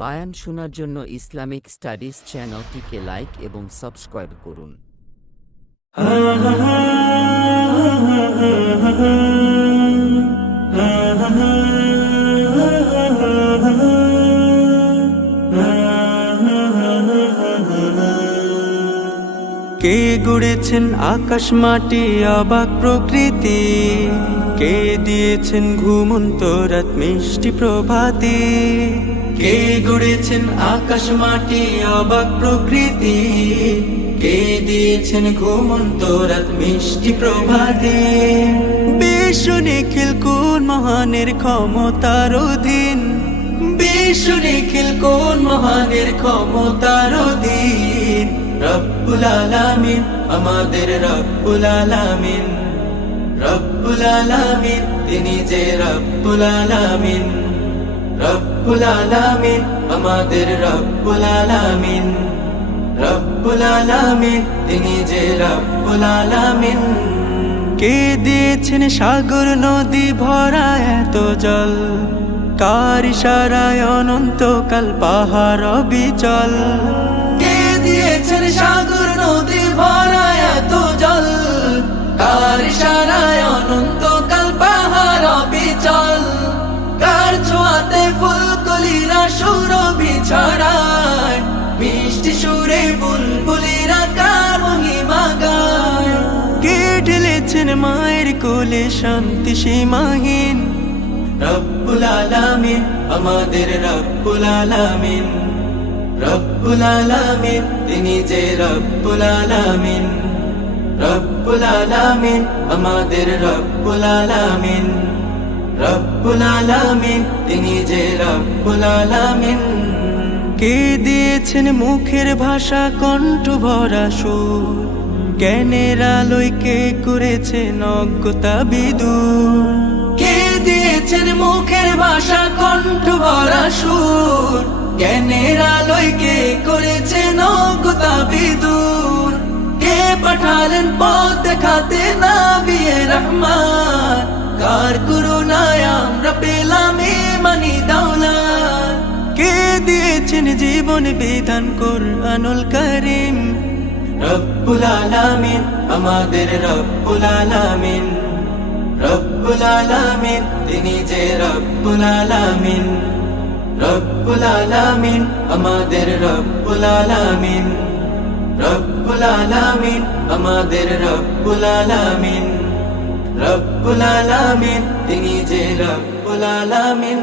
বায়ান শোনার জন্য Islamic studies চ্যানেলটিকে লাইক এবং সাবস্ক্রাইব করুন। কে গড়েছেন আকাশ মাটি অবাক প্রকৃতি, কে দিয়েছেন ঘুমন্ত রাত মিষ্টি প্রভাতে। কে গড়েছেন আকাশ মাটি অবাক প্রকৃতি, কে দিয়েছেন ঘুমন্ত রাত মিষ্টি প্রভাতে। বিশ্ব নিখিল কোন মহানের ক্ষমতার অধীন, বিশ্ব নিখিল কোন মহানের ক্ষমতার অধীন। রব্বুল আলামিন আমাদের রব্বুল আলামিন, রব্বুল আলামিন তিনি যে রব্বুল আলামিন, রব্বুল আলামিন আমাদের রব্বুল আলামিন, রব্বুল আলামিন তিনি যে রব্বুল আলামিন। কে দিয়েছেন সাগর নদী ভরা এত জল, কার ইশারায় অনন্তকাল পাহাড় অবিচল। কে দিয়েছেন সাগর নদী ভরা এত জল, কার ইশারায় অনন্তকাল পাহাড় অবিচল। কার ছোঁয়াতে ফুলকলিরা সুরভি ছড়ায়, মিষ্টি সুরে বুলবুলিরা কার মহিমা গায়। কে ঢেলেছেন মায়ের কোলে শান্তি সীমাহীন, রব্বুল আলামিন আমাদের রব্বুল আলামিন, রব্বুল আলামিন তিনি যে রব্বুল আলামিন, রব্বুল আলামিন আমাদের রব্বুল আলামিন, রব্বুল আলামিন তিনি যে রব্বুল আলামিন। কে দিয়েছেন মুখের ভাষা কণ্ঠ ভরা সুর, জ্ঞানের আলোয় কে করেছেন অজ্ঞতা বিদূর। কে দিয়েছেন মুখের ভাষা কণ্ঠ ভরা সুর, জ্ঞানের আলোয় কে করেছেন অজ্ঞতা বিদূর। কে পাঠালেন পথ দেখাতে নবিয়ে রহমান, কার করুণায় আমরা পেলাম ইমানি দৌলত। কে দিয়েছেন জীবন বিধান কুরআনুল কারীম, রব্বুল আলামিন আমাদের রব্বুল আলামিন, রব্বুল আলামিন তিনি যে রব্বুল আলামিন, রব্বুল আলামিন আমাদের রব্বুল আলামিন, রব্বুল আলামিন আমাদের রব্বুল আলামিন, রব্বুল আলামিন তিনি যে রব্বুল আলামিন।